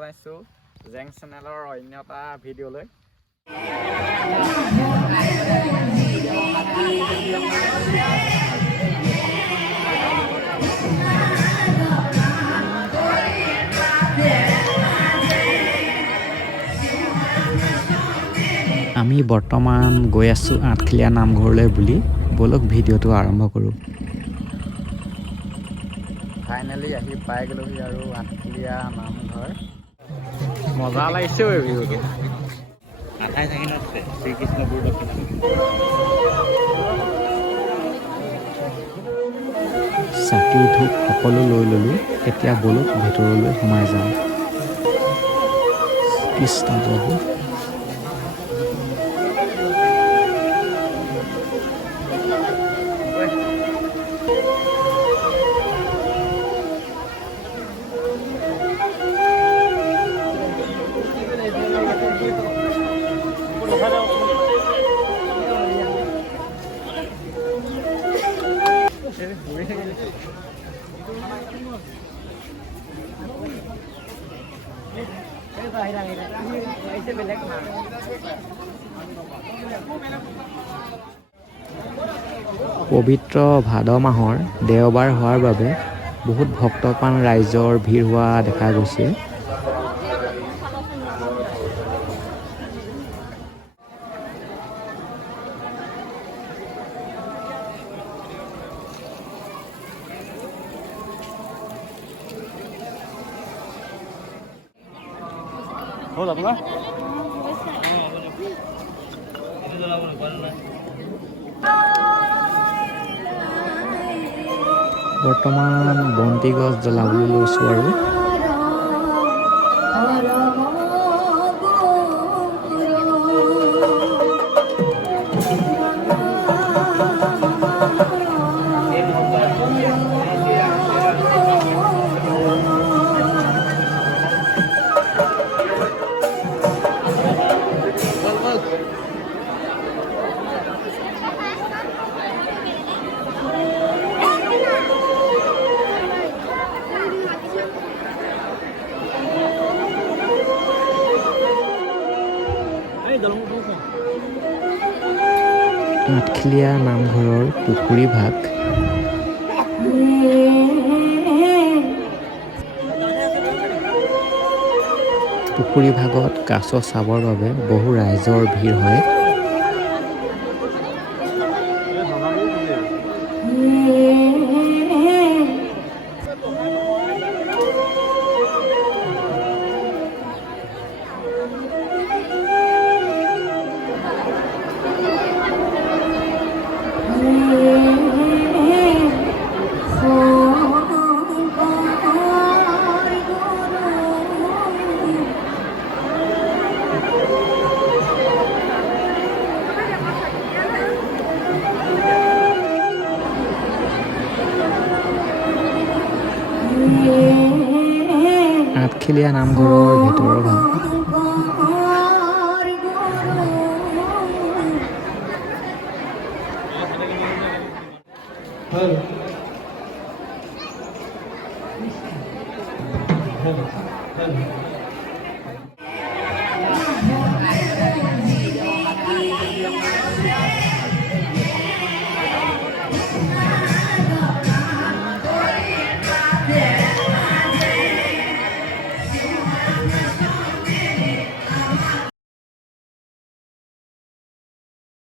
জনাইছোঁ জেং চেনেলৰ অন্য এটা ভিডিঅ'লৈ। আমি বৰ্তমান গৈ আছোঁ আঠখেলীয়া নামঘৰলৈ বুলি। ব'লক ভিডিঅ'টো আৰম্ভ কৰোঁ। ফাইনেলি আহি পাই গ'লোহি আৰু আঠখেলীয়া নামঘৰ। মজা লাগিছে ঐ ভিউটো। আঠাই থাকি নাছে শ্ৰীকৃষ্ণ গুৰুদক্ষিণা। চাকি ধূপ সকলো লৈ ল'লোঁ। এতিয়া ব'লক ভিতৰলৈ সোমাই যাওঁ। কৃষ্ণ প্ৰভু। পবিত্ৰ ভাদ মাহৰ দেওবাৰ হোৱাৰ বাবে বহুত ভক্তপ্ৰাণ ৰাইজৰ ভিৰ হোৱা দেখা গৈছে। হ'ল আপোনাৰ? বৰ্তমান বন্তি গছ জ্বলাবলৈ লৈছোঁ আৰু আঠখেলীয়া নামঘৰৰ পুখুৰী ভাগ। পুখুৰী ভাগত কাছ চাবৰ বাবে বহু ৰাইজৰ ভিৰ হয়। আঠখেলীয়া নামঘৰৰ ভিতৰৰ ভাগ। Hello.